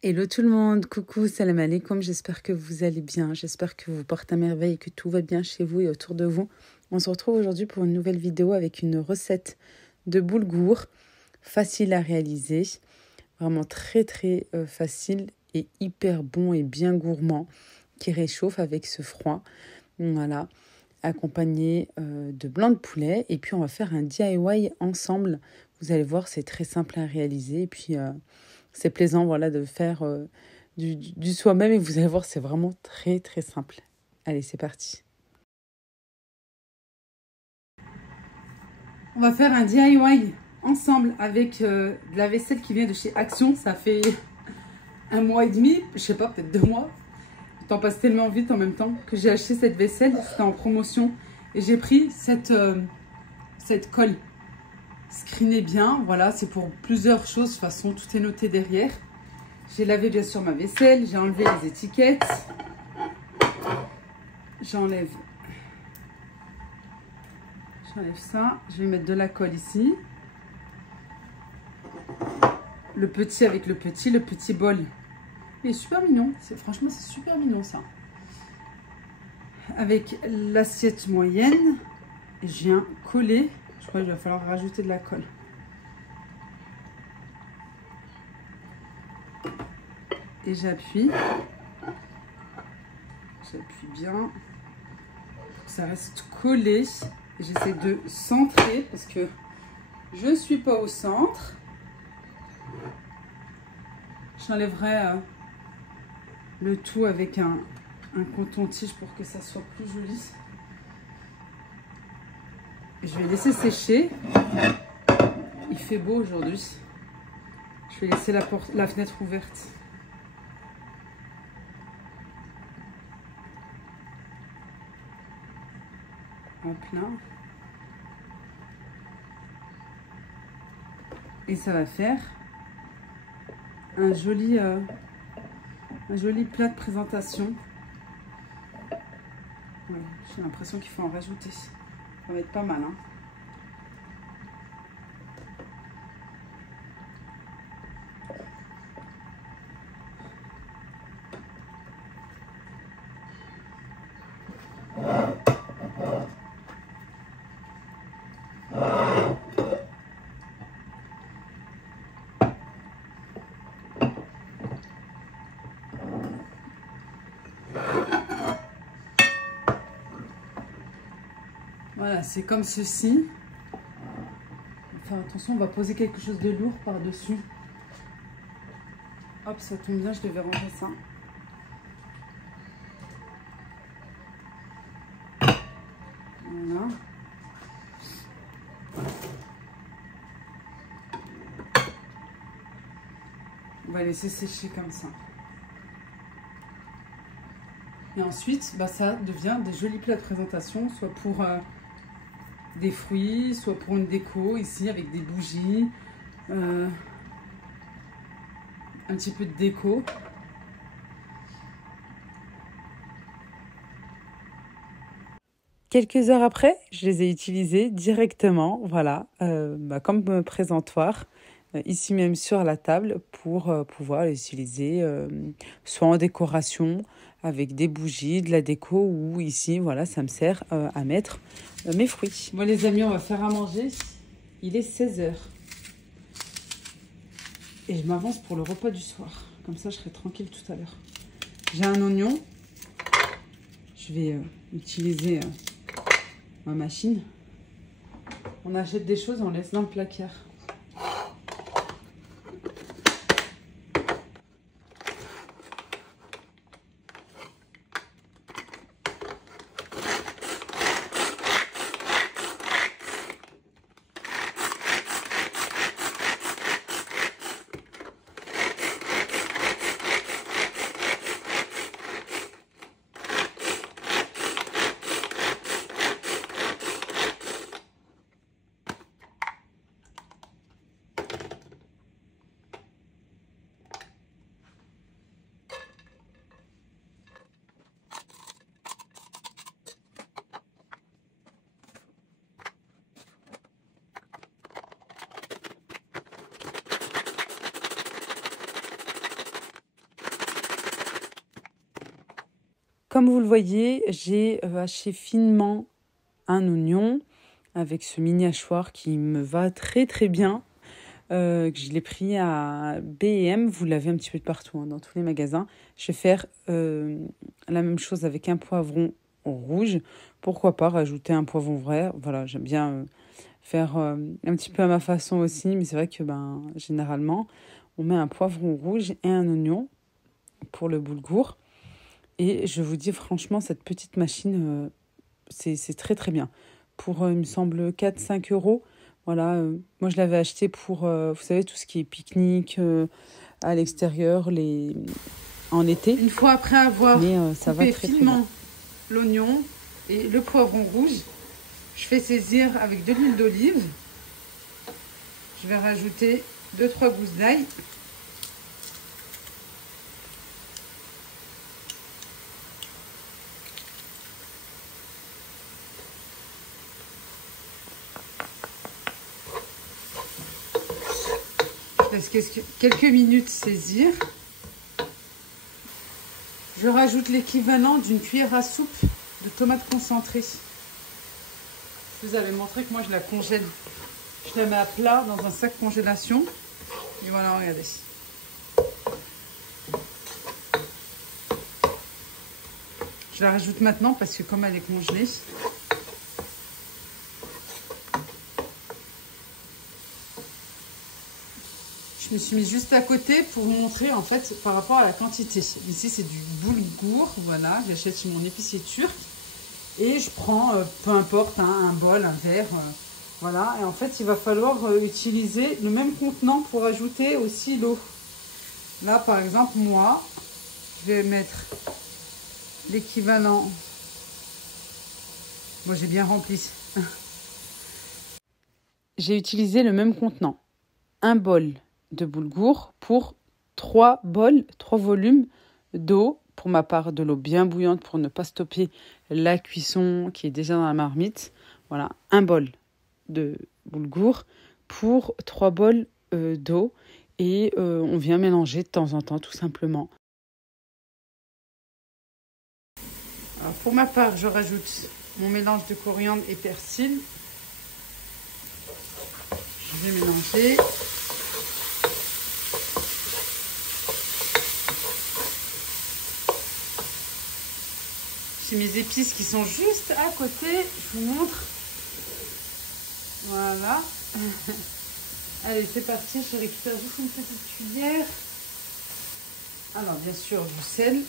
Hello tout le monde, coucou, salam alaikum, j'espère que vous allez bien, j'espère que vous portez à merveille et que tout va bien chez vous et autour de vous. On se retrouve aujourd'hui pour une nouvelle vidéo avec une recette de boulgour, facile à réaliser, vraiment très facile et hyper bon et bien gourmand, qui réchauffe avec ce froid, voilà, accompagné de blanc de poulet. Et puis on va faire un DIY ensemble, vous allez voir c'est très simple à réaliser et puis... c'est plaisant, voilà, de faire du soi-même et vous allez voir, c'est vraiment très simple. Allez, c'est parti. On va faire un DIY ensemble avec de la vaisselle qui vient de chez Action. Ça fait 1 mois et demi, je sais pas, peut-être 2 mois. Le temps passe tellement vite en même temps que j'ai acheté cette vaisselle. C'était en promotion et j'ai pris cette colle. Screenez bien, voilà, c'est pour plusieurs choses. De toute façon, tout est noté derrière. J'ai lavé bien sûr ma vaisselle, j'ai enlevé les étiquettes. J'enlève ça. Je vais mettre de la colle ici. Le petit avec le petit bol. Il est super mignon. Franchement, c'est super mignon ça. Avec l'assiette moyenne, je viens coller. Je crois qu'il va falloir rajouter de la colle. Et j'appuie. J'appuie bien pour que ça reste collé. J'essaie de centrer parce que je ne suis pas au centre. J'enlèverai le tout avec un coton-tige pour que ça soit plus joli. Je vais laisser sécher. Il fait beau aujourd'hui. Je vais laisser la fenêtre ouverte. En plein. Et ça va faire un joli plat de présentation. Ouais, j'ai l'impression qu'il faut en rajouter. Ça va être pas mal, hein. Voilà, c'est comme ceci. Enfin, attention, on va poser quelque chose de lourd par-dessus. Hop, ça tombe bien, je devais ranger ça. Voilà. On va laisser sécher comme ça. Et ensuite, bah, ça devient des jolis plats de présentation, soit pour des fruits, soit pour une déco ici avec des bougies, un petit peu de déco. Quelques heures après, je les ai utilisés directement, voilà, comme présentoir, ici même sur la table, pour pouvoir les utiliser soit en décoration, avec des bougies, de la déco, ou ici, voilà, ça me sert à mettre mes fruits. Bon les amis, on va faire à manger. Il est 16 h. Et je m'avance pour le repas du soir. Comme ça, je serai tranquille tout à l'heure. J'ai un oignon. Je vais utiliser ma machine. On achète des choses, on laisse dans le placard. comme vous le voyez, j'ai haché finement un oignon avec ce mini hachoir qui me va très très bien. Je l'ai pris à B&M, vous l'avez un petit peu de partout, hein, dans tous les magasins. Je vais faire la même chose avec un poivron rouge. Pourquoi pas rajouter un poivron vert. Voilà, j'aime bien faire un petit peu à ma façon aussi, mais c'est vrai que généralement, on met un poivron rouge et un oignon pour le boulgour. Et je vous dis franchement, cette petite machine, c'est très très bien. Pour, il me semble, 4-5 euros. Voilà, moi je l'avais acheté pour, vous savez, tout ce qui est pique-nique à l'extérieur, en été. Une fois après avoir Mais ça va coupé très très bien. finement l'oignon et le poivron rouge, je fais saisir avec de l'huile d'olive. Je vais rajouter 2-3 gousses d'ail. Je laisse quelques minutes saisir. Je rajoute l'équivalent d'une cuillère à soupe de tomates concentrées. Je vous avais montré que moi je la congèle. Je la mets à plat dans un sac congélation. Et voilà, regardez. Je la rajoute maintenant parce que comme elle est congelée, je me suis mis juste à côté pour vous montrer en fait par rapport à la quantité. Ici c'est du boulgour, voilà, j'achète chez mon épicier turc. Et je prends, peu importe, un bol, un verre, voilà. Et en fait, il va falloir utiliser le même contenant pour ajouter aussi l'eau. Là, par exemple, moi, je vais mettre l'équivalent. Moi, j'ai bien rempli. J'ai utilisé le même contenant. Un bol de boulgour pour 3 bols, 3 volumes d'eau. Pour ma part, de l'eau bien bouillante pour ne pas stopper la cuisson qui est déjà dans la marmite. Voilà, un bol de boulgour pour 3 bols d'eau. Et on vient mélanger de temps en temps, tout simplement. Alors, pour ma part, je rajoute mon mélange de coriandre et persil. Je vais mélanger. J'ai mes épices qui sont juste à côté. Je vous montre. Voilà. Allez, c'est parti. Je récupère juste une petite cuillère. Alors, bien sûr, du sel.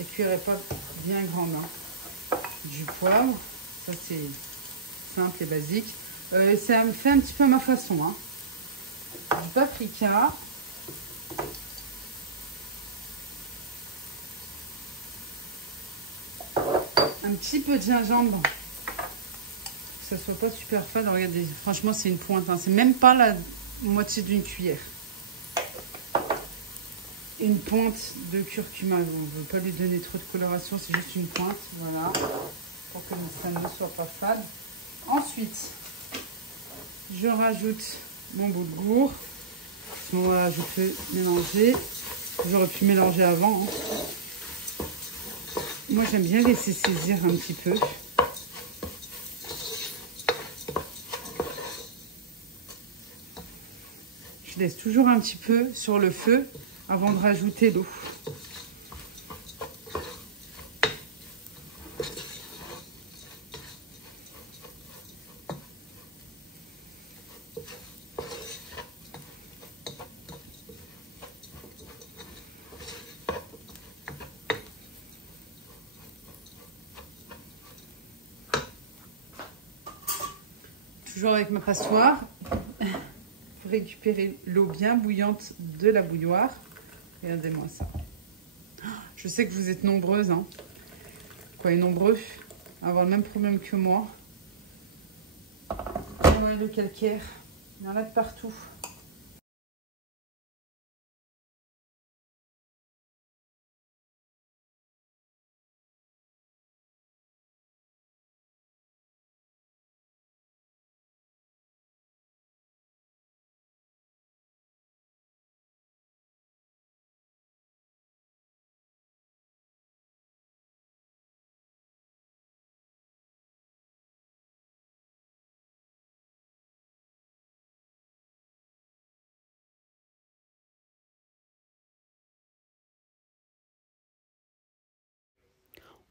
La cuillère n'est pas bien grande. Hein. Du poivre. Ça, c'est simple et basique. Ça me fait un petit peu à ma façon. Hein. Du paprika. Un petit peu de gingembre. Que ça soit pas super fade. Regardez, franchement, c'est une pointe. Hein. C'est même pas la moitié d'une cuillère. Une pointe de curcuma. On ne veut pas lui donner trop de coloration. C'est juste une pointe. Voilà. Pour que ça ne soit pas fade. Ensuite, je rajoute mon boulgour. À ce moment-là, je peux mélanger. J'aurais pu mélanger avant. Hein. Moi, j'aime bien laisser saisir un petit peu. Je laisse toujours un petit peu sur le feu avant de rajouter l'eau. Toujours avec ma passoire, pour récupérer l'eau bien bouillante de la bouilloire. Regardez-moi ça. Je sais que vous êtes nombreuses, hein. Quoi, et nombreux à avoir le même problème que moi. Ouais, le calcaire, il y en a de partout.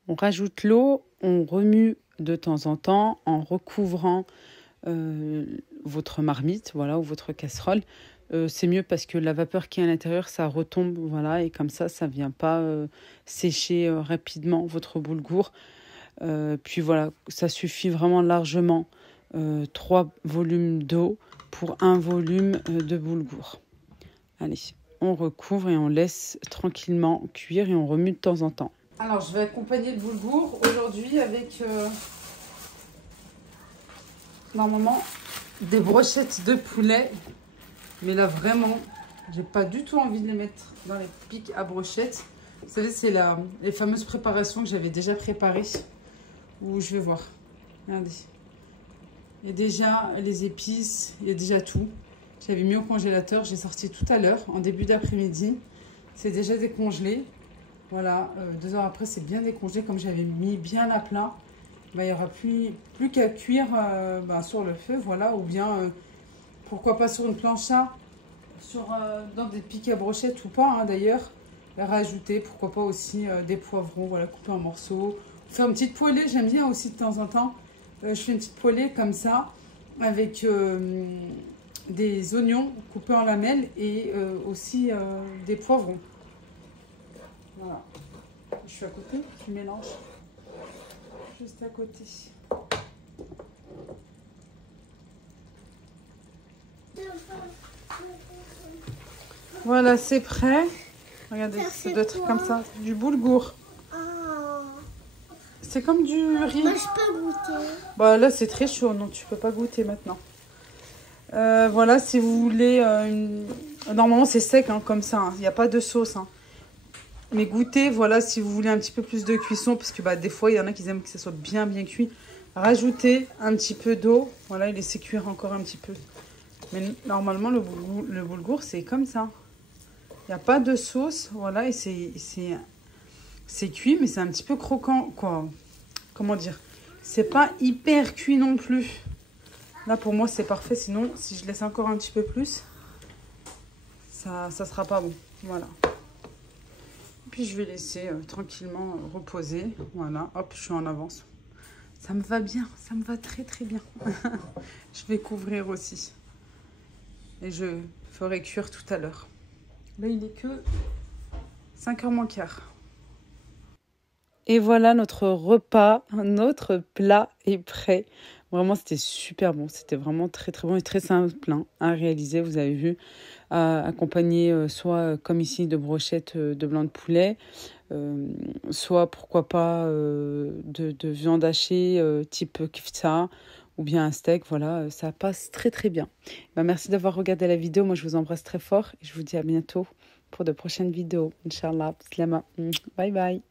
On rajoute l'eau, on remue de temps en temps en recouvrant votre marmite, voilà, ou votre casserole. C'est mieux parce que la vapeur qui est à l'intérieur, ça retombe, voilà, et comme ça ne vient pas sécher rapidement votre boulgour. Puis voilà, ça suffit vraiment largement. 3 volumes d'eau pour 1 volume de boulgour. Allez, on recouvre et on laisse tranquillement cuire et on remue de temps en temps. Alors, je vais accompagner le boulgour aujourd'hui avec normalement des brochettes de poulet. Mais là, vraiment, j'ai pas du tout envie de les mettre dans les pics à brochettes. Vous savez, c'est les fameuses préparations que j'avais déjà préparées. Où je vais voir. Regardez. Il y a déjà les épices, il y a déjà tout. J'avais mis au congélateur, j'ai sorti tout à l'heure, en début d'après-midi. C'est déjà décongelé. Voilà, 2 heures après, c'est bien décongelé. Comme j'avais mis bien à plat, il n'y aura plus qu'à cuire sur le feu, voilà. Ou bien, pourquoi pas sur une plancha, dans des pics à brochettes ou pas, hein, d'ailleurs. Rajouter, pourquoi pas aussi des poivrons, voilà, couper en morceaux. Faire une petite poêlée, j'aime bien aussi de temps en temps. Je fais une petite poêlée comme ça, avec des oignons coupés en lamelles et aussi des poivrons. Voilà. Je suis à côté, je mélange. Juste à côté. Voilà, c'est prêt. Regardez, ça doit être comme ça, du boulgour. C'est comme du riz. Moi, je peux goûter. Bah, là, c'est très chaud, non, tu peux pas goûter maintenant. Voilà, si vous voulez... Normalement, c'est sec, hein, comme ça. Il n'y a pas de sauce. Hein. Mais goûtez, voilà, si vous voulez un petit peu plus de cuisson, parce que des fois, il y en a qui aiment que ça soit bien cuit. Rajoutez un petit peu d'eau. Voilà, et laissez cuire encore un petit peu. Mais normalement, le boulgour, c'est comme ça. Il n'y a pas de sauce, voilà, et c'est cuit, mais c'est un petit peu croquant, quoi. Comment dire? C'est pas hyper cuit non plus. Là, pour moi, c'est parfait. Sinon, si je laisse encore un petit peu plus, ça sera pas bon. Voilà. Puis, je vais laisser tranquillement reposer. Voilà, hop, je suis en avance. Ça me va bien, ça me va très très bien. Je vais couvrir aussi. Et je ferai cuire tout à l'heure. Là, il est que 5h moins quart. Et voilà, notre repas, notre plat est prêt. Vraiment, c'était super bon. C'était vraiment très, très bon et très simple à réaliser. Vous avez vu, accompagné soit comme ici de brochettes de blanc de poulet, soit pourquoi pas de viande hachée type kfta ou bien un steak. Voilà, ça passe très, très bien. Merci d'avoir regardé la vidéo. Moi, je vous embrasse très fort et je vous dis à bientôt pour de prochaines vidéos. Inch'Allah. Bye bye.